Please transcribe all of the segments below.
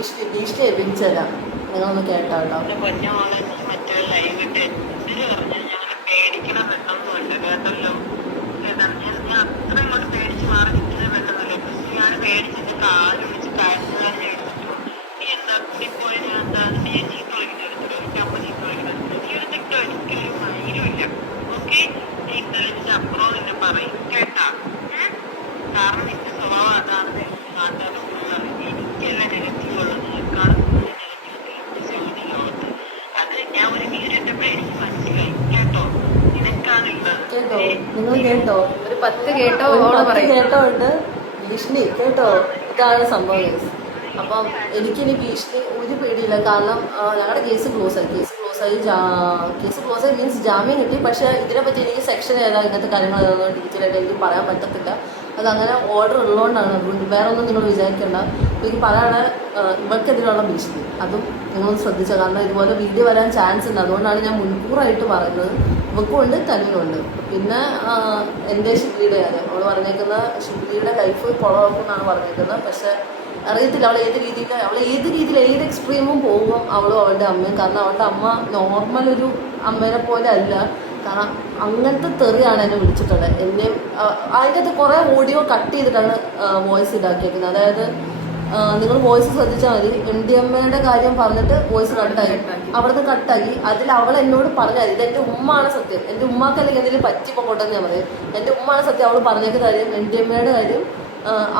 ഭീഷണി എത്തിച്ചു തരാം. നിങ്ങളൊന്ന് കേട്ടോ കേട്ടോ. മറ്റേ ലൈവ് ഇട്ട് എന്തിനു പറഞ്ഞാൽ ഞാൻ പേടിക്കണം വെട്ടൊന്നുമല്ല കേട്ടല്ലോ. ഞാൻ അത്ര ഇങ്ങോട്ട് പേടിച്ച് മാറി നിൽക്കുന്ന വെട്ടൊന്നുമല്ല. ഞാൻ പേടിച്ചിട്ട് കാല് വിളിച്ച് കാഴ്ച നീ എന്താ കൂടി പോയത് എന്താ നീ ചീത്ത കളിക്കുന്നത് എന്റെ അമ്മ ചീത്ത കളിക്കുന്നത് നീ ഒരു തെറ്റോ എനിക്കൊരു മൈനുമില്ല. ഓക്കെ നീ തെളിഞ്ഞ അപ്പുറം നിന്നെ പറയും കേട്ടാ. കാരണം നിന്റെ സ്വഭാവം അതാണ്. നാട്ടുകാരും എനിക്കെല്ലാം നെഗറ്റീവ് ഉള്ളത് നിൽക്കാണ് ഞാൻ ഒരു വീടിട്ടപ്പോ എനിക്ക് മനസ്സിലായി കേട്ടോ. നിനക്കാണുള്ളത് കേട്ടോ, നിങ്ങൾ കേട്ടോ, ഒരു 10 കേട്ടോ ഉണ്ട് ഭീഷണി കേട്ടോ. ഇതാണ് സംഭവം. അപ്പം എനിക്കിനി ഭീഷണി ഒരു പേടിയില്ല. കാരണം ഞങ്ങളുടെ കേസ് ക്ലോസ് ആയി മീൻസ് ജാമ്യം കിട്ടി. പക്ഷേ ഇതിനെപ്പറ്റി എനിക്ക് സെക്ഷൻ ഏതാ ഇങ്ങനത്തെ കാര്യങ്ങൾ ഏതാണെന്ന് ഡീറ്റെയിലായിട്ട് എനിക്ക് പറയാൻ പറ്റത്തില്ല. അതങ്ങനെ ഓർഡർ ഉള്ളതുകൊണ്ടാണ്. അതുകൊണ്ട് വേറെ ഒന്നും നിങ്ങൾ വിചാരിക്കേണ്ട. എനിക്ക് പറയാനുള്ള ഇവർക്കെതിരെയുള്ള ഭീഷണി അതും നിങ്ങളൊന്ന് ശ്രദ്ധിച്ചോ. കാരണം ഇതുപോലെ വീഡിയോ വരാൻ ചാൻസ് ഉണ്ട്. അതുകൊണ്ടാണ് ഞാൻ മുൻകൂറായിട്ട് പറയുന്നത്. ഇവക്കും ഉണ്ട് തനിയുണ്ട്. പിന്നെ എൻ്റെ ഷിബ്ലിയുടെ കാര്യം അവൾ പറഞ്ഞേക്കുന്ന ഷിബ്ലിയുടെ ലൈഫ് കുളമാക്കും എന്നാണ് പറഞ്ഞേക്കുന്നത്. പക്ഷേ അറിയത്തില്ല അവൾ ഏത് രീതിയിൽ ഏത് എക്സ്ട്രീമും പോകും അവളും അവളുടെ അമ്മയും. കാരണം അവളുടെ അമ്മ നോർമൽ ഒരു അമ്മേനെ പോലെ അല്ല. കാരണം അങ്ങനത്തെ തെറിയാണ് എന്നെ വിളിച്ചിട്ടുള്ളത്. എന്നെ അതിൻ്റെ അകത്ത് കുറേ ഓഡിയോ കട്ട് ചെയ്തിട്ടാണ് വോയിസ് ഇതാക്കിയേക്കുന്നത്. അതായത് നിങ്ങൾ വോയിസ് ശ്രദ്ധിച്ചാൽ മതി. MDMA കാര്യം പറഞ്ഞിട്ട് വോയിസ് അവിടുന്ന് കട്ടാക്കി. അതിൽ അവൾ എന്നോട് പറഞ്ഞാൽ ഇതെൻ്റെ ഉമ്മാണ് സത്യം. എൻ്റെ ഉമ്മാക്കല്ലെങ്കിൽ എന്തെങ്കിലും പറ്റിപ്പോട്ടെന്ന് ഞാൻ പറയും. എൻ്റെ ഉമ്മാണ് സത്യം. അവൾ പറഞ്ഞേക്കുന്ന കാര്യം MDMA കാര്യം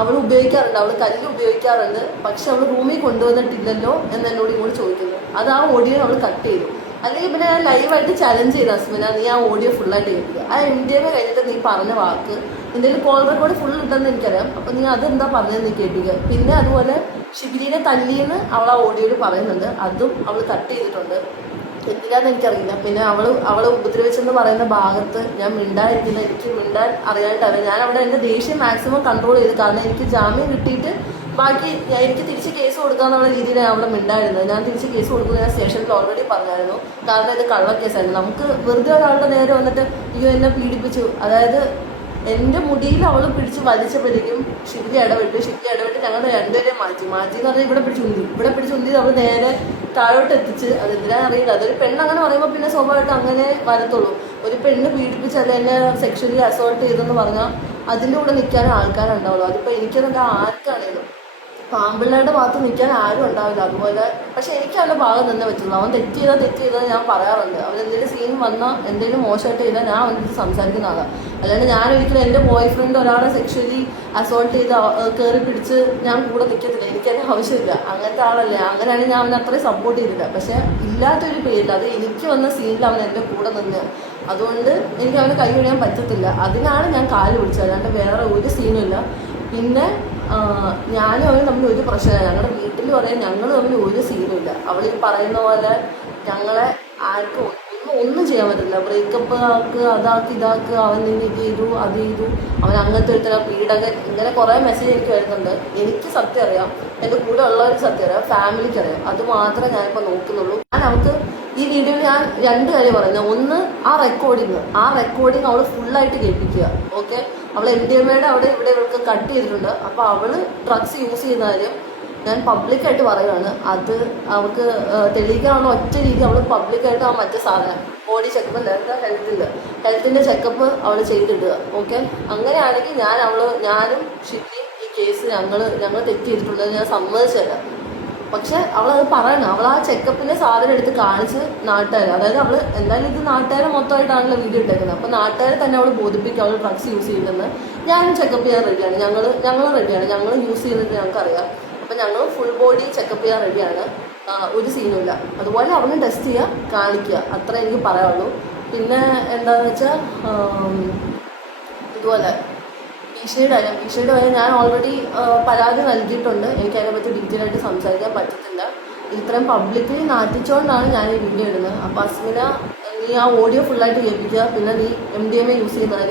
അവൾ ഉപയോഗിക്കാറുണ്ട്. അവൾ കല്ല് ഉപയോഗിക്കാറുണ്ട്. പക്ഷെ അവൾ റൂമിൽ കൊണ്ടുവന്നിട്ടില്ലല്ലോ എന്ന് എന്നോട് ഇങ്ങോട്ട് ചോദിക്കുന്നു. അത് ആ ഓഡിയോ അവൾ കട്ട് ചെയ്തു. അല്ലെങ്കിൽ പിന്നെ ഞാൻ ലൈവായിട്ട് ചലഞ്ച് ചെയ്തു അസ്മിന, നീ ആ ഓഡിയോ ഫുള്ളായിട്ട് കേൾക്കുക. ആ MDMA കഴിഞ്ഞിട്ട് നീ പറഞ്ഞ വാക്ക് എന്തെങ്കിലും കോൾ റെക്കോർഡ് ഫുൾ ഉണ്ടെന്ന് എനിക്കറിയാം. അപ്പം നീ അതെന്താ പറഞ്ഞതെന്ന് നീ കേൾപ്പിക്കുക. പിന്നെ അതുപോലെ ഷിബിലിനെ തല്ലിയെന്ന് അവൾ ആ ഓഡിയോയിൽ പറയുന്നുണ്ട്. അതും അവൾ കട്ട് ചെയ്തിട്ടുണ്ട്. എന്തിനാന്ന് എനിക്കറിയില്ല. പിന്നെ അവളെ ഉപദ്രവിച്ചെന്ന് പറയുന്ന ഭാഗത്ത് ഞാൻ മിണ്ടായിരിക്കില്ല. എനിക്ക് മിണ്ടാൻ അറിയാണ്ടാവില്ല. ഞാൻ അവിടെ എൻ്റെ ദേഷ്യം മാക്സിമം കൺട്രോൾ ചെയ്തു. കാരണം എനിക്ക് ജാമ്യം കിട്ടിയിട്ട് ബാക്കി എനിക്ക് തിരിച്ച് കേസ് കൊടുക്കാന്നുള്ള രീതിയിലാണ് അവിടെ മിണ്ടായിരുന്നത്. ഞാൻ തിരിച്ച് കേസ് കൊടുക്കുന്നത് ഞാൻ സ്റ്റേഷനിൽ ഓൾറെഡി പറഞ്ഞായിരുന്നു. കാരണം ഇത് കള്ള കേസായിരുന്നു. നമുക്ക് വെറുതെ ഒരാളുടെ നേരെ വന്നിട്ട് എന്നെ പീഡിപ്പിച്ചു. അതായത് എൻ്റെ മുടിയിൽ അവൾ പിടിച്ച് വലിച്ചപ്പോഴേക്കും ഷിബിലി ഇടപെട്ട് ഞങ്ങൾ രണ്ടുപേരെയും മാറ്റി എന്ന് പറഞ്ഞാൽ ഇവിടെ പിടിച്ച് ഉന്തി അവൾ നേരെ താഴോട്ട് എത്തിച്ച്. അതെന്തിനാ അറിയില്ല. അതൊരു പെണ്ണങ്ങനെ പറയുമ്പോൾ പിന്നെ സ്വാഭാവികമായിട്ട് അങ്ങനെ വരത്തുള്ളൂ. ഒരു പെണ്ണ് പീഡിപ്പിച്ച് അത് എന്നെ സെക്ഷലി അസോൾട്ട് ചെയ്തെന്ന് പറഞ്ഞാൽ അതിൻ്റെ കൂടെ നിൽക്കാനും ആൾക്കാരുണ്ടാവുള്ളൂ. അതിപ്പോൾ എനിക്കെന്നല്ല ആർക്കാണേലും പാമ്പിള്ളയുടെ ഭാഗത്ത് നിൽക്കാൻ ആരും ഉണ്ടാവില്ല. അതുപോലെ പക്ഷെ എനിക്ക് അവൻ്റെ ഭാഗം തന്നെ പറ്റുള്ളൂ. അവൻ തെറ്റ് ചെയ്താൽ ഞാൻ പറയാറുണ്ട്. അവൻ എന്തെങ്കിലും സീൻ വന്നാൽ എന്തെങ്കിലും മോശമായിട്ട് ചെയ്താൽ ഞാൻ അവൻ്റെ സംസാരിക്കുന്ന ആളാണ്. അല്ലാണ്ട് ഞാൻ ഒരിക്കലും എൻ്റെ ബോയ് ഫ്രണ്ട് ഒരാളെ സെക്ഷലി അസോൾട്ട് ചെയ്ത് കയറി പിടിച്ച് ഞാൻ കൂടെ നിൽക്കത്തില്ല. എനിക്കതിന് ആവശ്യമില്ല. അങ്ങനത്തെ ആളല്ലേ. അങ്ങനെയാണെങ്കിൽ ഞാൻ അവനെ അത്രയും സപ്പോർട്ട് ചെയ്തില്ല. പക്ഷെ ഇല്ലാത്തൊരു പേരിൽ അത് എനിക്ക് വന്ന സീനിൽ അവൻ എൻ്റെ കൂടെ നിന്ന്. അതുകൊണ്ട് എനിക്ക് അവനെ കൈ ഒഴിയാൻ പറ്റത്തില്ല. അതിനാണ് ഞാൻ കാല് പിടിച്ചത്. അല്ലാണ്ട് വേറെ ഒരു സീനും ഇല്ല. പിന്നെ ഞാനും അവനും തമ്മിൽ ഒരു പ്രശ്നമില്ല. ഞങ്ങളുടെ വീട്ടിൽ പറയാൻ ഞങ്ങൾ തമ്മിൽ ഒരു സീനുമില്ല. അവൾ ഈ പറയുന്ന പോലെ ഞങ്ങളെ ആർക്കും ഒന്നും ചെയ്യാൻ പറ്റില്ല. ബ്രേക്കപ്പ് ആക്ക്, അതാക്ക്, ഇതാക്ക്, അവൻ നിന്ന് ഇത് ചെയ്തു, അത് ചെയ്തു, അവൻ അങ്ങനത്തെ ഒരുത്തര പീഡകൻ, ഇങ്ങനെ കുറേ മെസ്സേജ് എനിക്ക് വരുന്നുണ്ട്. എനിക്ക് സത്യം അറിയാം. എൻ്റെ കൂടെ ഉള്ളവർക്ക് സത്യം അറിയാം. ഫാമിലിക്ക് അറിയാം. അത് മാത്രമേ ഞാനിപ്പോൾ നോക്കുന്നുള്ളൂ. നമുക്ക് ഈ വീഡിയോയിൽ ഞാൻ 2 കാര്യം പറഞ്ഞു. ഒന്ന് ആ റെക്കോർഡിങ് അവൾ ഫുള്ളായിട്ട് കേൾപ്പിക്കുക. ഓക്കെ, അവൾ MDMA അവിടെ ഇവിടെ ഇവൾക്ക് കട്ട് ചെയ്തിട്ടുണ്ട്. അപ്പോൾ അവൾ ഡ്രഗ്സ് യൂസ് ചെയ്യുന്ന കാര്യം ഞാൻ പബ്ലിക്കായിട്ട് പറയുകയാണ്. അത് അവൾക്ക് തെളിയിക്കാനുള്ള ഒറ്റ രീതി അവൾ പബ്ലിക്കായിട്ട് ആ മറ്റേ സാധനം ബോഡി ചെക്കപ്പ് ഹെൽത്തിൻ്റെ ചെക്കപ്പ് അവൾ ചെയ്തിടുക. ഓക്കെ, അങ്ങനെയാണെങ്കിൽ ഞാനും ഷിബിലി ഈ കേസ് ഞങ്ങൾ തെറ്റ് ചെയ്തിട്ടുണ്ടെന്ന് ഞാൻ സമ്മതിച്ചതരാം. പക്ഷെ അവളത് പറയണം. അവൾ ആ ചെക്കപ്പിൻ്റെ സാധനം എടുത്ത് കാണിച്ച് നാട്ടുകാർ, അതായത് അവൾ എന്തായാലും ഇത് നാട്ടുകാരെ മൊത്തമായിട്ടാണല്ലോ വീഡിയോ ഇട്ടേക്കുന്നത്. അപ്പോൾ നാട്ടുകാരെ തന്നെ അവൾ ബോധിപ്പിക്കുക അവൾ ഡ്രഗ്സ് യൂസ് ചെയ്യുന്നത്. ഞാനും ചെക്കപ്പ് ചെയ്യാൻ റെഡിയാണ്. ഞങ്ങൾ റെഡിയാണ്. ഞങ്ങൾ യൂസ് ചെയ്യുന്നത് ഞങ്ങൾക്കറിയാം. അപ്പം ഞങ്ങൾ ഫുൾ ബോഡി ചെക്കപ്പ് ചെയ്യാൻ റെഡിയാണ്. ഒരു സീനുമില്ല. അതുപോലെ അവന് ടെസ്റ്റ് ചെയ്യുക, കാണിക്കുക, അത്ര എനിക്ക് പറയാനുള്ളൂ. പിന്നെ എന്താണെന്ന് വെച്ചാൽ ഇതുപോലെ ഭീഷണിയുടെ കാര്യം ഞാൻ ഓൾറെഡി പരാതി നൽകിയിട്ടുണ്ട്. എനിക്ക് അതിനെപ്പറ്റി ഡീറ്റെയിൽ ആയിട്ട് സംസാരിക്കാൻ പറ്റത്തില്ല. ഇത്രയും പബ്ലിക്കലി നാട്ടിച്ചുകൊണ്ടാണ് ഞാൻ ഈ വീഡിയോ ഇടുന്നത്. അപ്പോൾ അസ്മിന, നീ ആ ഓഡിയോ ഫുള്ളായിട്ട് കേൾപ്പിക്കുക. പിന്നെ നീ MDMA യൂസ് ചെയ്യുന്നവർ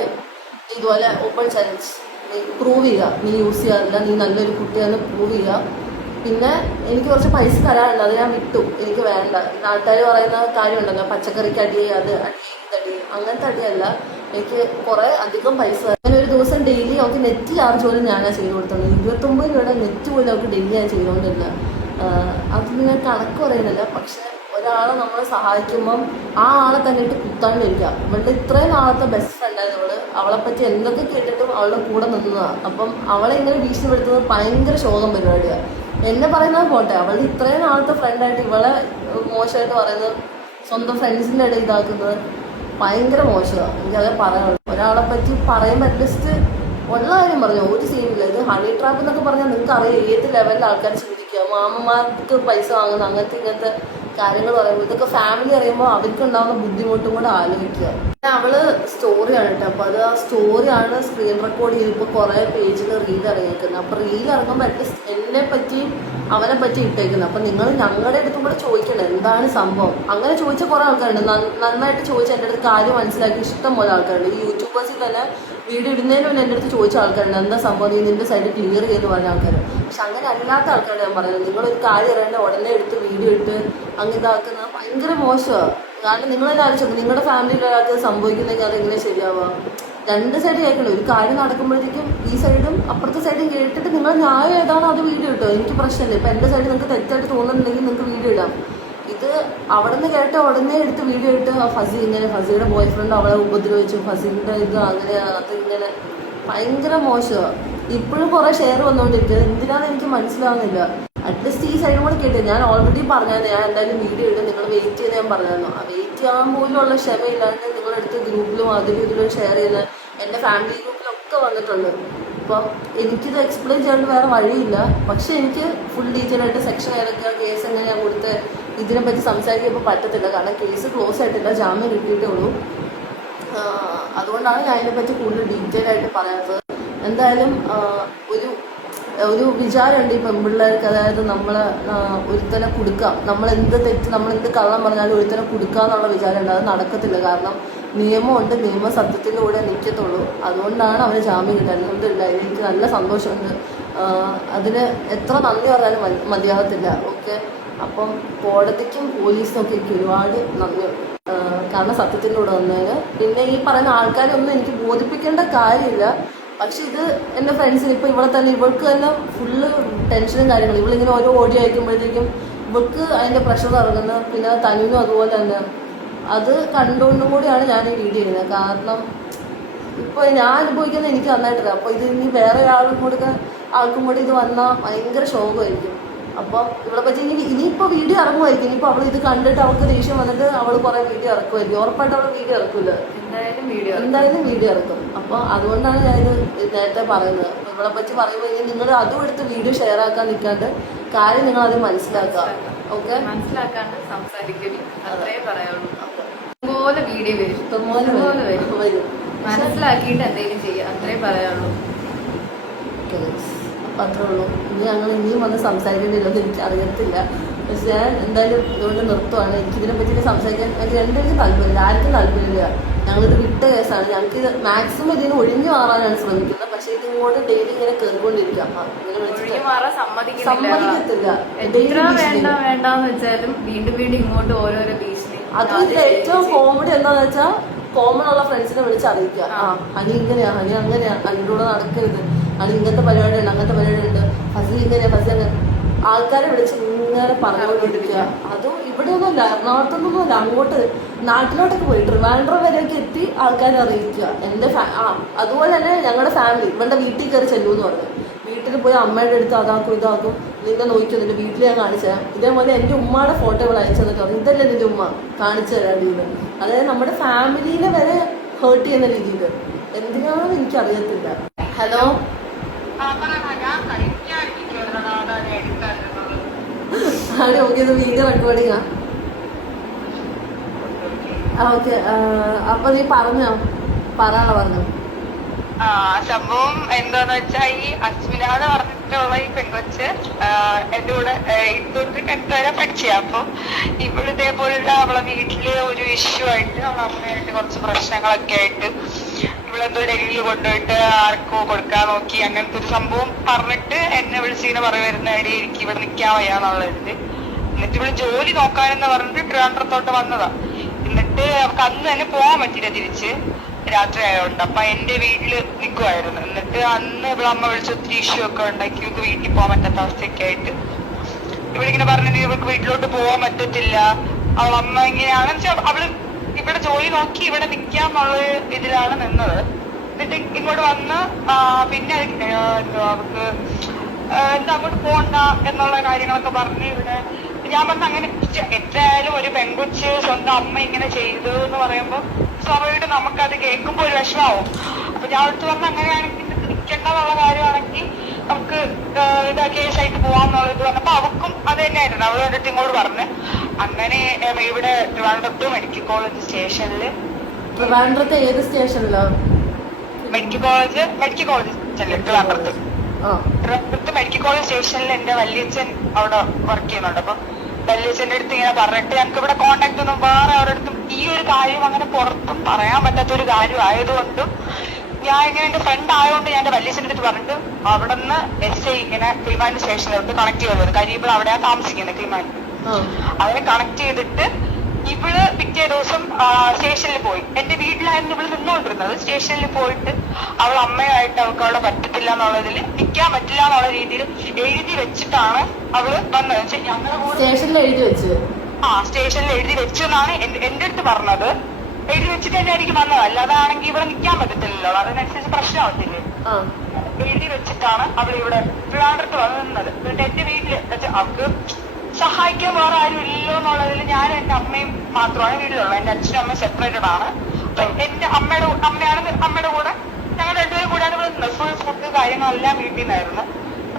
ഇതുപോലെ ഓപ്പൺ ചലഞ്ച് നീ പ്രൂവ് ചെയ്യുക. നീ യൂസ് ചെയ്യാറില്ല, നീ നല്ലൊരു കുട്ടിയാണെന്ന് പ്രൂവ് ചെയ്യുക. പിന്നെ എനിക്ക് കുറച്ച് പൈസ തരാനുണ്ട്. അത് ഞാൻ വിട്ടു. എനിക്ക് വേണ്ട. നാട്ടുകാർ പറയുന്ന കാര്യമുണ്ടല്ലോ, പച്ചക്കറിക്ക് അടി, അത് അടി, ഇതടി, അങ്ങനത്തെ അടിയല്ല. എനിക്ക് കുറേ അധികം പൈസ. ഞാൻ ഒരു ദിവസം ഡെയിലി അവർക്ക് നെറ്റ് ചാർജ് പോലും ഞാനാണ് ചെയ്ത് കൊടുത്തത്. 29 രൂപയുടെ നെറ്റ് പോലും അവർക്ക് ഡെയിലി ഞാൻ ചെയ്തുകൊണ്ടില്ല. അത് ഞാൻ കണക്ക് പറയുന്നില്ല, പക്ഷെ ഒരാളെ നമ്മളെ സഹായിക്കുമ്പം ആ ആളെ തന്നെ ഇട്ട് കുത്താണ്ടിരിക്കുക. ഇവളുടെ ഇത്രയും നാളത്തെ ബെസ്റ്റ് ഫ്രണ്ട് ആയതോട് അവളെ പറ്റി എന്തൊക്കെ കേട്ടിട്ടും അവളുടെ കൂടെ നിന്നതാണ്. അപ്പം അവളെ ഇങ്ങനെ ഭീഷണിപ്പെടുത്തുന്നത് ഭയങ്കര ശോകം പരിപാടിയാണ്. എന്നെ പറയുന്നത് പോട്ടെ, അവളുടെ ഇത്രയും നാളത്തെ ഫ്രണ്ടായിട്ട് ഇവളെ മോശമായിട്ട് പറയുന്നത്, സ്വന്തം ഫ്രണ്ട്സിൻ്റെ ഇടയിൽ ഇതാക്കുന്നത് ഭയങ്കര മോശമാണ്. എനിക്കത് പറയാനുള്ളൂ. ഒരാളെ പറ്റി പറയുമ്പോൾ അറ്റ്ലീസ്റ്റ് ഉള്ള കാര്യം പറഞ്ഞു, ഒരു സീനില്ല. ഇത് ഹണി ട്രാപ്പ് എന്നൊക്കെ പറഞ്ഞാൽ നിങ്ങൾക്ക് അറിയാം ഏത് ലെവലിൽ ആൾക്കാർ ചിന്തിക്കുക. മാമന്മാർക്ക് പൈസ വാങ്ങുന്ന ഇങ്ങനത്തെ കാര്യങ്ങൾ പറയുമ്പോൾ ഇതൊക്കെ ഫാമിലി അറിയുമ്പോൾ അവർക്ക് ഉണ്ടാകുന്ന ബുദ്ധിമുട്ടും കൂടെ ആലോചിക്കുക. അവള് സ്റ്റോറിയാണ് കേട്ടോ. അപ്പോൾ അത് ആ സ്റ്റോറിയാണ് സ്ക്രീൻ റെക്കോർഡ് ചെയ്ത് ഇപ്പോൾ കുറേ പേജിൽ റീൽ ഇറങ്ങിയിരിക്കുന്നത്. അപ്പോൾ റീൽ ഇറങ്ങുമ്പോൾ അറ്റ്ലീസ്റ്റ് എന്നെ പറ്റിയും അവനെ പറ്റി ഇട്ടേക്കുന്നത്. അപ്പം നിങ്ങൾ ഞങ്ങളുടെ അടുത്തും കൂടെ ചോദിക്കണം എന്താണ് സംഭവം. അങ്ങനെ ചോദിച്ച കുറേ ആൾക്കാരുണ്ട്. നന്നായിട്ട് ചോദിച്ച എൻ്റെ അടുത്ത് കാര്യം മനസ്സിലാക്കി ഇഷ്ടം പോലെ ആൾക്കാരുണ്ട്. ഈ യൂട്യൂബേഴ്സിൽ തന്നെ വീഡിയോ ഇടുന്നതിന് മുന്നേ എൻ്റെ അടുത്ത് ചോദിച്ച ആൾക്കാരുണ്ട് എന്താ സംഭവം, നീ നിൻ്റെ സൈഡ് ക്ലിയർ ചെയ്ത് പറഞ്ഞ ആൾക്കാർ. പക്ഷെ അങ്ങനെ അല്ലാത്ത ആൾക്കാരോട് ഞാൻ പറയുന്നത്, നിങ്ങളൊരു കാര്യം അറിയേണ്ട ഉടനെ എടുത്ത് വീഡിയോ ഇട്ട് അങ്ങ് ഇതാക്കുന്നത് ഭയങ്കര മോശമാണ്. കാരണം നിങ്ങളെല്ലാം ആലോചിച്ചു നിങ്ങളുടെ ഫാമിലിയിൽ ഒരാൾക്ക് സംഭവിക്കുന്നെങ്കിൽ അതെങ്ങനെ ശരിയാവുക? രണ്ട് സൈഡ് കേൾക്കണം. ഒരു കാര്യം നടക്കുമ്പോഴത്തേക്കും ഈ സൈഡും അപ്പുറത്തെ സൈഡും കേട്ടിട്ട് നിങ്ങൾ ന്യായം ഏതാണോ അത് വീഡിയോ ഇട്ടോ, എനിക്ക് പ്രശ്നമില്ല. ഇപ്പം എൻ്റെ സൈഡ് നിങ്ങൾക്ക് തെറ്റായിട്ട് തോന്നുന്നുണ്ടെങ്കിൽ നിങ്ങൾക്ക് വീഡിയോ ഇടാം. ഇത് അവിടെ നിന്ന് കേട്ട ഉടനെ എടുത്ത് വീഡിയോ ഇട്ട് ഫസി ഇങ്ങനെ, ഫസിയുടെ ബോയ് ഫ്രണ്ട് അവളെ ഉപദ്രവിച്ചു, ഫസിൻ്റെ ഇത് അങ്ങനെ അതിങ്ങനെ ഭയങ്കര മോശമാണ്. ഇപ്പോഴും കുറേ ഷെയർ വന്നുകൊണ്ടിരിക്കുന്നത് എന്തിനാണെന്ന് എനിക്ക് മനസ്സിലാവുന്നില്ല. അറ്റ്ലീസ്റ്റ് ഈ സൈഡും കൂടെ കേട്ടു. ഞാൻ ഓൾറെഡി പറഞ്ഞായിരുന്നു ഞാൻ എന്തായാലും വീഡിയോ ഇടും, നിങ്ങൾ വെയിറ്റ് ചെയ്ത് ഞാൻ പറഞ്ഞായിരുന്നു. ആ വെയിറ്റ് ചെയ്യാൻ പോലുള്ള ക്ഷമയില്ലാണ്ട് നിങ്ങളെടുത്ത് ഗ്രൂപ്പിലും അതിലും ഇതിലും ഷെയർ ചെയ്ത് എൻ്റെ ഫാമിലി ഗ്രൂപ്പിലൊക്കെ വന്നിട്ടുണ്ട്. അപ്പം എനിക്കിത് എക്സ്പ്ലെയിൻ ചെയ്യാണ്ട് വേറെ വഴിയില്ല. പക്ഷെ എനിക്ക് ഫുൾ ഡീറ്റെയിൽ ആയിട്ട് സെക്ഷൻ ഏതൊക്കെയാണ്, കേസ് എങ്ങനെയാണ് കൊടുത്ത് ഇതിനെപ്പറ്റി സംസാരിക്കുമ്പോൾ പറ്റത്തില്ല. കാരണം കേസ് ക്ലോസ് ആയിട്ടില്ല, ജാമ്യം കിട്ടിയിട്ടേ ഉള്ളൂ. അതുകൊണ്ടാണ് ഞാൻ ഇതിനെപ്പറ്റി കൂടുതൽ ഡീറ്റെയിൽ ആയിട്ട് പറയാത്തത്. എന്തായാലും ഒരു വിചാരമുണ്ട് ഈ പെൺപിള്ളേർക്ക്, അതായത് നമ്മളെ ഒരുത്തനെ കൊടുക്കാം, നമ്മളെന്ത് തെറ്റ് നമ്മളെന്ത് കള്ളം പറഞ്ഞാലും ഒരുത്തനെ കൊടുക്കുക എന്നുള്ള വിചാരമുണ്ട്. അത് നടക്കത്തില്ല. കാരണം നിയമമുണ്ട്, നിയമ സത്യത്തിലൂടെ നിൽക്കത്തുള്ളൂ. അതുകൊണ്ടാണ് അവന് ജാമ്യം കിട്ടുക. അതുകൊണ്ടില്ല, എനിക്ക് നല്ല സന്തോഷമുണ്ട്. അതിന് എത്ര നന്ദി പറഞ്ഞാലും മതിയാകത്തില്ല. ഓക്കെ, അപ്പം കോടതിക്കും പോലീസിനും ഒക്കെ എനിക്ക് ഒരുപാട് നന്ദിയുണ്ട്. കാരണം സത്യത്തിലൂടെ വന്നതിന്. പിന്നെ ഈ പറയുന്ന ആൾക്കാരൊന്നും എനിക്ക് ബോധിപ്പിക്കേണ്ട കാര്യമില്ല. പക്ഷെ ഇത് എൻ്റെ ഫ്രണ്ട്സിന് ഇപ്പോൾ ഇവിടെ തന്നെ ഇവൾക്ക് തന്നെ ഫുള്ള് ടെൻഷനും കാര്യങ്ങളും. ഇവളിങ്ങനെ ഓരോ ഓഡിയോ അയക്കുമ്പോഴത്തേക്കും ഇവൾക്ക് അതിൻ്റെ പ്രഷർ ഇറങ്ങുന്നത്. പിന്നെ തനുവിനും അതുപോലെ തന്നെ. അത് കണ്ടുകൊണ്ടും കൂടിയാണ് ഞാൻ ഈ വീഡിയോ ചെയ്യുന്നത്. കാരണം ഇപ്പോൾ ഞാൻ അനുഭവിക്കുന്നത് എനിക്ക് നന്നായിട്ടില്ല. അപ്പോൾ ഇത് ഇനി വേറെ ആൾക്കും കൂടി ഇത് വന്നാൽ ഭയങ്കര ശോകമായിരിക്കും. അപ്പം ഇവളെ പറ്റി ഇനിയിപ്പോൾ വീഡിയോ ഇറങ്ങുമായിരിക്കും. ഇനിയിപ്പോൾ അവൾ ഇത് കണ്ടിട്ട് അവൾക്ക് ദേഷ്യം വന്നിട്ട് അവൾ കുറേ വീഡിയോ ഇറക്കുമായിരിക്കും. ഉറപ്പായിട്ട് അവൾ വീഡിയോ ഇറക്കില്ല, എന്തായാലും വീഡിയോ ഇറക്കും. അപ്പോൾ അതുകൊണ്ടാണ് ഞാനിത് നേരത്തെ പറയുന്നത്. ഇവളെ പറ്റി പറയുമ്പോൾ ഇനി നിങ്ങൾ അതും എടുത്ത് വീഡിയോ ഷെയർ ആക്കാൻ നിൽക്കാണ്ട് കാര്യം നിങ്ങൾ അത് മനസ്സിലാക്കുക. ഓക്കെ, മനസ്സിലാക്കാണ്ട് സംസാരിക്കരുത്, അത്രേ പറയുള്ളൂ. ഇതുപോലെ വീഡിയോ വരും, ഇഷ്ടംപോലെ വരും. മനസ്സിലാക്കിയിട്ട് എന്തെങ്കിലും ചെയ്യുക, അത്രേ പറയാനുള്ളൂ. അപ്പം അത്രേ ഉള്ളൂ. ഇനിയും വന്ന് സംസാരിക്കേണ്ടില്ലെന്ന് എനിക്ക് അറിയത്തില്ല. പക്ഷെ ഞാൻ എന്തായാലും ഇതുകൊണ്ട് നിർത്തുവാണ്. എനിക്കിതിനെ പറ്റിയിട്ട് സംസാരിക്കാൻ രണ്ടുപേർക്ക് താല്പര്യമില്ല, ആർക്കും താല്പര്യമില്ല. ഞങ്ങളിത് വിട്ട കേസാണ്. ഞങ്ങൾക്ക് ഇത് മാക്സിമം ഇതിന് ഒഴിഞ്ഞു മാറാനാണ് ശ്രമിക്കുന്നത്. പക്ഷെ ഇതിങ്ങോട്ട് ഡെയിലി ഇങ്ങനെ കയറിക്കൊണ്ടിരിക്കുക. സമ്മതിക്കത്തില്ല. വേണ്ടെന്ന് വെച്ചാലും വീണ്ടും വീണ്ടും ഇങ്ങോട്ട് ഓരോരോ ഭീഷണി. അതും ഇതിൽ ഏറ്റവും കോമഡി എന്താണെന്ന് വെച്ചാൽ കോമൺ ഉള്ള ഫ്രണ്ട്സിനെ വിളിച്ച് അറിയിക്കുക. ഹണി ഇങ്ങനെയാ, ഹണി അങ്ങനെയാ, ഹണിയുടെ കൂടെ നടക്കരുത്, ഹണി ഇങ്ങനത്തെ പരിപാടിയുണ്ട്, അങ്ങനത്തെ പരിപാടിയുണ്ട്, ഫസി ഇങ്ങനെയാ, ഫസി അങ്ങനെ ആൾക്കാരെ വിളിച്ച് ഇങ്ങനെ പറഞ്ഞുകൊണ്ടിരിക്കുക. അതും ഇവിടെ ഒന്നുമല്ല, എറണാകുളത്തൊന്നുമല്ല, അങ്ങോട്ട് നാട്ടിലോട്ടൊക്കെ പോയി ട്രിവാൻഡ്രം വരെയൊക്കെ എത്തി ആൾക്കാരെ അറിയിക്കുക. എൻ്റെ അതുപോലെ തന്നെ ഞങ്ങളുടെ ഫാമിലി ഇവളുടെ വീട്ടിൽ കയറി ചെല്ലുമെന്ന് പറഞ്ഞു. വീട്ടിൽ പോയി അമ്മയുടെ അടുത്ത് അതാക്കും ഇതാക്കും, നിന്നെ നോക്കിയൊന്നില്ല, വീട്ടിൽ ഞാൻ കാണിച്ചുതരാം. ഇതേപോലെ എൻ്റെ ഉമ്മയുടെ ഫോട്ടോ ഇവിടെ അയച്ചു തന്നിട്ട് പറഞ്ഞു, ഇതല്ലേ നിൻ്റെ ഉമ്മ, കാണിച്ചു തരാണ്ടിന്ന്. അതായത് നമ്മുടെ ഫാമിലിനെ വരെ ഹേർട്ട് ചെയ്യുന്ന രീതിയിൽ. എന്തിനാണെന്ന് എനിക്കറിയത്തില്ല. ഹലോ, ആണ് ഓക്കെ, ഇത് വീഡിയോ റെക്കോർഡിങ്ങാ. ഓക്കെ, അപ്പൊ നീ പറഞ്ഞോ, പറഞ്ഞു. സംഭവം എന്താന്ന് വെച്ചാ ഈ അസ്മിന എന്ന് പറഞ്ഞിട്ടുള്ള ഈ പെൺകൊച്ച് എന്റെ കൂടെ 8th വരെ പഠിച്ച. അപ്പൊ ഇവിടെ ഇതേപോലുള്ള അവളെ വീട്ടില് ഒരു ഇഷ്യൂ ആയിട്ട് അവളെ അമ്മയായിട്ട് കുറച്ച് പ്രശ്നങ്ങളൊക്കെ ആയിട്ട് ഇവളെന്തോ ഡൽഹിയിൽ കൊണ്ടുപോയിട്ട് ആർക്കോ കൊടുക്കാൻ നോക്കി. അങ്ങനത്തെ ഒരു സംഭവം പറഞ്ഞിട്ട് എന്നെ വിളിച്ചിങ്ങനെ പറയുമായിരുന്നു, എടി എനിക്ക് ഇവിടെ നിൽക്കാൻ വയ്യാന്നുള്ളത്. എന്നിട്ട് ഇവിടെ ജോലി നോക്കാനെന്ന് പറഞ്ഞിട്ട് ട്രിവാൻഡ്രത്തോട്ട് വന്നതാ. എന്നിട്ട് അവർക്ക് അന്ന് തന്നെ പോകാൻ പറ്റില്ല തിരിച്ച്, രാത്രി ആയതുകൊണ്ട്. അപ്പൊ എന്റെ വീട്ടില് നിൽക്കുമായിരുന്നു. എന്നിട്ട് അന്ന് ഇവിടെ അമ്മ വിളിച്ച് ഒത്തിരി ഇഷ്യൂ ഒക്കെ ഉണ്ടാക്കി, നമുക്ക് വീട്ടിൽ പോകാൻ പറ്റാത്ത അവസ്ഥയൊക്കെ ആയിട്ട് ഇവളിങ്ങനെ പറഞ്ഞു ഇവൾക്ക് വീട്ടിലോട്ട് പോകാൻ പറ്റത്തില്ല, അവളമ്മ ഇങ്ങനെയാണെന്ന് വെച്ചാൽ അവള് ഇവിടെ ജോലി നോക്കി ഇവിടെ നിൽക്കാന്നുള്ള ഇതിലാണ് നിന്നത്. എന്നിട്ട് ഇങ്ങോട്ട് വന്ന് പിന്നെ അവർക്ക് എന്താ അങ്ങോട്ട് പോകണ്ട എന്നുള്ള കാര്യങ്ങളൊക്കെ പറഞ്ഞ് ഇവിടെ ഞാൻ പറഞ്ഞ അങ്ങനെ എത്രയായാലും ഒരു പെൺകുച്ച് സ്വന്തം അമ്മ ഇങ്ങനെ ചെയ്തു എന്ന് പറയുമ്പോൾ സ്വാഭാവികമായിട്ട് നമുക്കത് കേൾക്കുമ്പോൾ ഒരു വിഷമാവും. അപ്പൊ ഞാൻ അടുത്ത് പറഞ്ഞ അങ്ങനെയാണെങ്കിൽ നിൽക്കേണ്ടതുള്ള കാര്യമാണെങ്കിൽ നമുക്ക് ഇതാ കേസായിട്ട് പോവാന്നുള്ളത് പറഞ്ഞപ്പോ അവക്കും അത് തന്നെയായിരുന്നു. അവൾ എന്നിട്ട് ഇങ്ങോട്ട് പറഞ്ഞ് അങ്ങനെ ഇവിടെ ട്രിവാൻഡ്രത്ത് മെഡിക്കൽ കോളേജ് സ്റ്റേഷനില് ട്രിവാൻഡ്രത്തെ ഏത് സ്റ്റേഷനിലോ? മെഡിക്കൽ കോളേജ് ട്രിവാൻഡ്രത്ത് മെഡിക്കൽ കോളേജ് സ്റ്റേഷനിൽ എന്റെ വല്യച്ഛൻ അവിടെ വർക്ക് ചെയ്യുന്നുണ്ട്. അപ്പൊ വല്യച്ഛന്റെ അടുത്ത് ഇങ്ങനെ പറഞ്ഞിട്ട് ഞങ്ങൾക്ക് ഇവിടെ കോണ്ടാക്ട് ഒന്നും വേറെ അവരുടെ അടുത്തും ഈ ഒരു കാര്യം അങ്ങനെ പുറത്തും പറയാൻ പറ്റാത്ത ഒരു കാര്യം ആയതുകൊണ്ടും ഞാൻ ഇങ്ങനെ എന്റെ ഫ്രണ്ട് ആയതുകൊണ്ട് ഞാൻ എന്റെ വല്യച്ഛന്റെ അടുത്ത് പറഞ്ഞിട്ട് അവിടെ നിന്ന് SI ഇങ്ങനെ കിളിമാനൂർ സ്റ്റേഷനിലോട്ട് കണക്ട് ചെയ്തത്. കരിയപ്പോൾ അവിടെയാണ് താമസിക്കുന്നത് കിളിമാനൂർ. അതിനെ കണക്ട് ചെയ്തിട്ട് ഇവള് പിറ്റേ ദിവസം സ്റ്റേഷനിൽ പോയി. എന്റെ വീട്ടിലായിരുന്നു ഇവള് നിന്നുകൊണ്ടിരുന്നത്. സ്റ്റേഷനിൽ പോയിട്ട് അവൾ അമ്മയായിട്ട് അവൾക്ക് അവിടെ പറ്റത്തില്ല എന്നുള്ളതിൽ നിൽക്കാൻ പറ്റില്ല എന്നുള്ള രീതിയിൽ എഴുതി വെച്ചിട്ടാണ് അവള് വന്നത്. ഞങ്ങളുടെ കൂടെ സ്റ്റേഷനിൽ എഴുതി വെച്ച് സ്റ്റേഷനിൽ എഴുതി വെച്ചു എന്നാണ് എന്റെ അടുത്ത് പറഞ്ഞത്. എഴുതി വെച്ചിട്ട് തന്നെ ആയിരിക്കും വന്നത്, അല്ലാതാണെങ്കിൽ ഇവിടെ നിൽക്കാൻ പറ്റത്തില്ലല്ലോ, അതിനനുസരിച്ച് പ്രശ്നമാവത്തില്ലേ. എഴുതി വെച്ചിട്ടാണ് അവൾ ഇവിടെ ട്രിവാൻഡ്രത്ത് വന്ന് നിന്നത്. എന്നിട്ട് എന്റെ വീട്ടില് അവൾക്ക് സഹായിക്കാൻ വേറെ ആരും ഇല്ലല്ലോ എന്നുള്ളതിൽ ഞാൻ എന്റെ അമ്മയും മാത്രമാണ് വീട്ടിലുള്ളത്. എന്റെ അച്ഛനും അമ്മയും സെപ്പറേറ്റഡ് ആണ്. അപ്പൊ എന്റെ അമ്മയുടെ കൂടെ ഞങ്ങൾ രണ്ടുപേരും കൂടെയാണ് ഇവിടെ നിന്നത്. ഫുൾ ഫുഡ് കാര്യങ്ങളെല്ലാം വീട്ടിൽ നിന്നായിരുന്നു.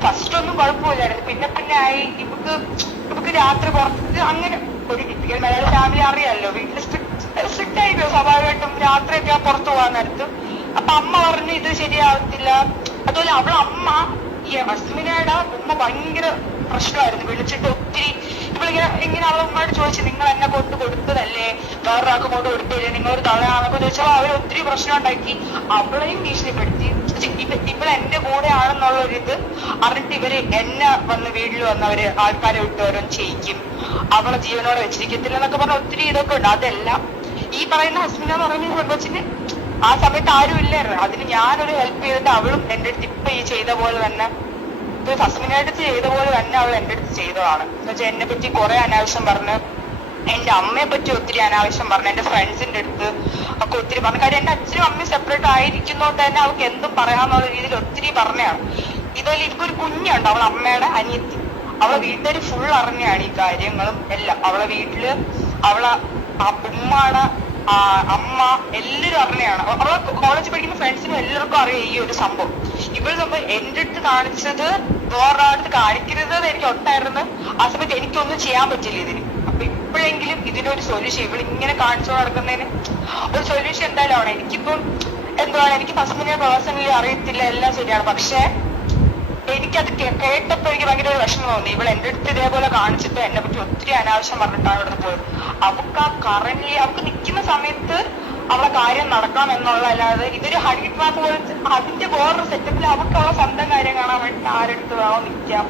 ഫസ്റ്റ് ഒന്നും കുഴപ്പമില്ലായിരുന്നു. പിന്നെ ആയി ഇവക്ക് രാത്രി പുറത്ത് അങ്ങനെ ഒരു ടിപ്പിക്കൽ മലയാള ഫാമിലി അറിയാമല്ലോ, വീട്ടിൽ സ്ട്രിക്റ്റ് ആയിപ്പോ സ്വാഭാവികമായിട്ടും രാത്രിയൊക്കെ പുറത്തു പോകാൻ നേരത്ത്. അപ്പൊ അമ്മ പറഞ്ഞു ഇത് ശരിയാവത്തില്ല. അതുപോലെ അവളെ അമ്മ ഈ അസ്മിനയുടെ ഉമ്മ ഭയങ്കര പ്രശ്നമായിരുന്നു. വിളിച്ചിട്ട് ഒത്തിരി ഇങ്ങനെ അവളെ ഉമ്മയോട് ചോദിച്ചു നിങ്ങൾ എന്നെ കൊണ്ട് കൊടുത്തതല്ലേ, വേറൊരാൾക്ക് കൊണ്ട് കൊടുത്തില്ലേ, നിങ്ങളൊരു തളയാന്നൊക്കെ ചോദിച്ചാൽ അവർ ഒത്തിരി പ്രശ്നം ഉണ്ടാക്കി. അവളെയും ഭീഷണിപ്പെടുത്തി. ഇവളെന്റെ കൂടെ ആണെന്നുള്ള ഒരിത് അറിഞ്ഞിട്ട് ഇവര് എന്നെ വന്ന് വീട്ടിൽ വന്നവര് ആൾക്കാരെ വിട്ട് ഓരോ ചെയ്യിക്കും, അവളെ ജീവനോടെ വെച്ചിരിക്കത്തില്ല എന്നൊക്കെ പറഞ്ഞ ഒത്തിരി ഇതൊക്കെ ഉണ്ട്. അതെല്ലാം ഈ പറയുന്ന ഹസ്മിന എന്ന് പറയുന്ന പെൺകൊച്ചിന് ആ സമയത്ത് ആരും ഇല്ലായിരുന്നു. അതിന് ഞാനൊരു ഹെൽപ്പ് ചെയ്തിട്ട് അവളും എന്റെ അടുത്ത് ഇപ്പൊ ഈ ചെയ്ത പോലെ തന്നെ ഹസ്മിനായിട്ട് ചെയ്ത പോലെ തന്നെ അവൾ എന്റെ അടുത്ത് ചെയ്തതാണ്. എന്നുവെച്ചാൽ എന്നെ പറ്റി കുറെ അനാവശ്യം പറഞ്ഞ്, എന്റെ അമ്മയെ പറ്റി ഒത്തിരി അനാവശ്യം പറഞ്ഞു, എന്റെ ഫ്രണ്ട്സിന്റെ അടുത്ത് ഒക്കെ ഒത്തിരി പറഞ്ഞു. കാര്യം എന്റെ അച്ഛനും അമ്മയും സെപ്പറേറ്റ് ആയിരിക്കുന്നോണ്ട് തന്നെ അവൾക്ക് എന്തും പറയാന്നുള്ള രീതിയിൽ ഒത്തിരി പറഞ്ഞാണ്. ഇതുപോലെ എനിക്കൊരു കുഞ്ഞുണ്ട്, അവളെ അമ്മയുടെ അനിയത്തി. അവളെ വീട്ടുകാർ ഫുൾ അറിഞ്ഞാണ് ഈ കാര്യങ്ങളും എല്ലാം. അവളെ വീട്ടില് അവളെ ഉമ്മാണ്, അമ്മ എല്ലാരും അറിഞ്ഞാണ്. അവളെ കോളേജിൽ പഠിക്കുന്ന ഫ്രണ്ട്സിനും എല്ലാവർക്കും അറിയാം ഈ ഒരു സംഭവം. ഇവര് സംഭവം എന്റെ അടുത്ത് കാണിച്ചത് വേറൊരാടുത്ത് കാണിക്കരുത് എനിക്ക് ഒട്ടായിരുന്നു. ആ സമയത്ത് എനിക്കൊന്നും ചെയ്യാൻ പറ്റില്ല ഇതിന്. അപ്പൊ ഇപ്പോഴെങ്കിലും ഇതിനൊരു സൊല്യൂഷൻ, ഇവളിങ്ങനെ കാണിച്ചു നടക്കുന്നതിന് ഒരു സൊല്യൂഷൻ എന്തായാലും ആണ്. എനിക്കിപ്പം എന്താണ്, എനിക്ക് ഹസ്ബൻഡിനെ പേഴ്സണലി അറിയത്തില്ല, എല്ലാം ശരിയാണ്. പക്ഷെ എനിക്കത് കേട്ടപ്പോ എനിക്ക് ഭയങ്കര ഒരു വിഷമം തോന്നി. ഇവൾ എന്റെ അടുത്ത് ഇതേപോലെ കാണിച്ചിട്ട് എന്നെ പറ്റി ഒത്തിരി അനാവശ്യം പറഞ്ഞിട്ടാണ് ഇവിടെ പോയത്. അവൾക്ക് ആ കറന്റ് അവൾക്ക് നിൽക്കുന്ന സമയത്ത് അവളെ കാര്യം നടക്കാം എന്നുള്ള അല്ലാതെ ഇതൊരു ഹണി ട്രാപ്പ് പോലത്തെ അതിന്റെ വേറൊരു സെറ്റപ്പിൽ അവൾക്കുള്ള സ്വന്തം കാര്യം കാണാൻ വേണ്ടി ആരെടുത്ത് വേണോ നിൽക്കാം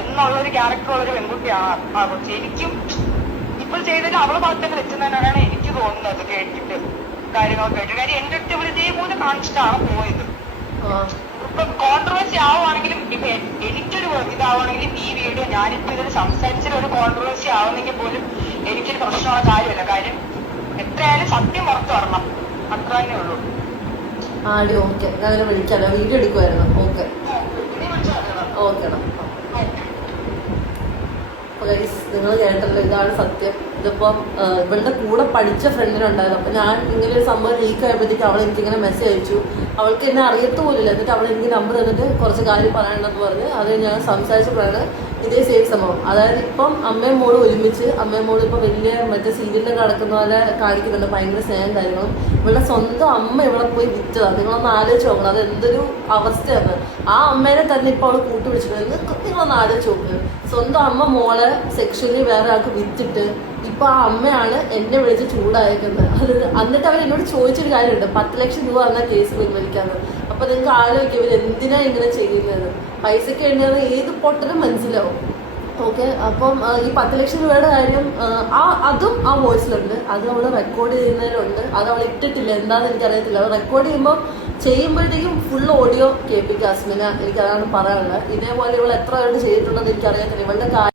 എന്നുള്ളൊരു ക്യാരക്ടറുള്ള ഒരു പെൺകുട്ടിയാണ് ആ കൊച്ചി. എനിക്കും ഇപ്പോൾ ചെയ്തതിൽ അവളെ ഭാഗത്തേക്ക് വെച്ചെന്നാണ് എനിക്ക് തോന്നുന്നത് കേട്ടിട്ട് കാര്യങ്ങളൊക്കെ കേട്ടിട്ട്. കാര്യം എന്റെ അടുത്ത് ഇവിടെ ഇതേപോലെ കാണിച്ചിട്ടാണ് പോയത്. ഇപ്പൊ കോൺട്രവേഴ്സി ആവുകയാണെങ്കിലും ഇപ്പൊ എനിക്കൊരു ഇതാവുകയാണെങ്കിലും ഈ വീഡിയോ ഞാനിപ്പോ ഇതിൽ സംസാരിച്ചൊരു ഒരു കോൺട്രവേഴ്സി ആവുന്നെങ്കിൽ പോലും എനിക്കൊരു പ്രശ്നമുള്ള കാര്യമല്ല. കാര്യം എത്രയായാലും സത്യം പുറത്തു വരണം, അത്ര തന്നെ ഉള്ളൂ. ആടി ഓക്കെ, ഞാൻ വിളിക്കാലോ, വീഡിയോ എടുക്കുമായിരുന്നു. ഓക്കെ ഓക്കേടാ. നിങ്ങൾ കേട്ടല്ലോ, ഇതാണ് സത്യം. ഇതിപ്പം ഇവളുടെ കൂടെ പഠിച്ച ഫ്രണ്ടിനുണ്ടായിരുന്നു. അപ്പം ഞാൻ ഇങ്ങനെ ഒരു സംഭവം ലീക്ക് ആയപ്പോഴത്തേക്ക് അവൾ എനിക്കിങ്ങനെ മെസ്സേജ് അയച്ചു. അവൾക്ക് എന്നെ അറിയത്ത പോലില്ല. എന്നിട്ട് അവൾ എനിക്ക് നമ്പർ തന്നിട്ട് കുറച്ച് കാര്യം പറയാനുണ്ടെന്ന് പറഞ്ഞ് അത് ഞാൻ സംസാരിച്ചപ്പോഴാണ് ഇതേ സെയിം സംഭവം. അതായത് ഇപ്പം അമ്മയും മോളും ഒരുമിച്ച്, അമ്മയും മോളും ഇപ്പം വലിയ മറ്റേ സീരിയലിൽ നടക്കുന്ന പോലെ കാണിക്കുന്നുണ്ട്, ഭയങ്കര സ്നേഹം കാര്യങ്ങളും. ഇവളുടെ സ്വന്തം അമ്മ ഇവിടെ പോയി വിറ്റതാണ്. നിങ്ങളൊന്ന് ആലോചിച്ച് നോക്കണം, അത് എന്തൊരു അവസ്ഥയാണ്. ആ അമ്മേനെ തന്നെ ഇപ്പോൾ അവൾ കൂട്ടുപിടിച്ചിട്ടുണ്ട്. നിങ്ങളൊന്ന് ആലോചിച്ച് നോക്ക്, സ്വന്തം അമ്മ മോളെ സെക്ഷലി വേറെ ആൾക്ക് വിറ്റിട്ട് ഇപ്പൊ ആ അമ്മയാണ് എന്നെ വിളിച്ച് ചൂടായിരിക്കുന്നത്. അത് എന്നിട്ട് അവർ എന്നോട് ചോദിച്ചൊരു കാര്യമുണ്ട്, 10 ലക്ഷം രൂപ എന്ന കേസ് പിൻവലിക്കാന്ന്. അപ്പൊ നിങ്ങൾക്ക് ആലോചിക്കും ഇവർ എന്തിനാ ഇങ്ങനെ ചെയ്യുന്നത്. പൈസക്ക് വേണ്ടിയത് ഏത് പൊട്ടനും മനസ്സിലാവും. ഓക്കെ, അപ്പം ഈ 10 ലക്ഷം രൂപയുടെ കാര്യം അതും ആ വോയിസിലുണ്ട്. അത് അവൾ റെക്കോർഡ് ചെയ്യുന്നതിലുണ്ട്. അത് അവൾ ഇട്ടിട്ടില്ല, എന്താണെന്ന് എനിക്കറിയത്തില്ല. അവൾ റെക്കോർഡ് ചെയ്യുമ്പോഴത്തേക്കും ഫുൾ ഓഡിയോ കേൾപ്പിക്കുക അസ്മിന. എനിക്കതാണ് പറയാനുള്ളത്. ഇതേപോലെ ഇവൾ എത്ര പേരോട് ചെയ്തിട്ടുണ്ടെന്ന് എനിക്കറിയത്തില്ല. ഇവളുടെ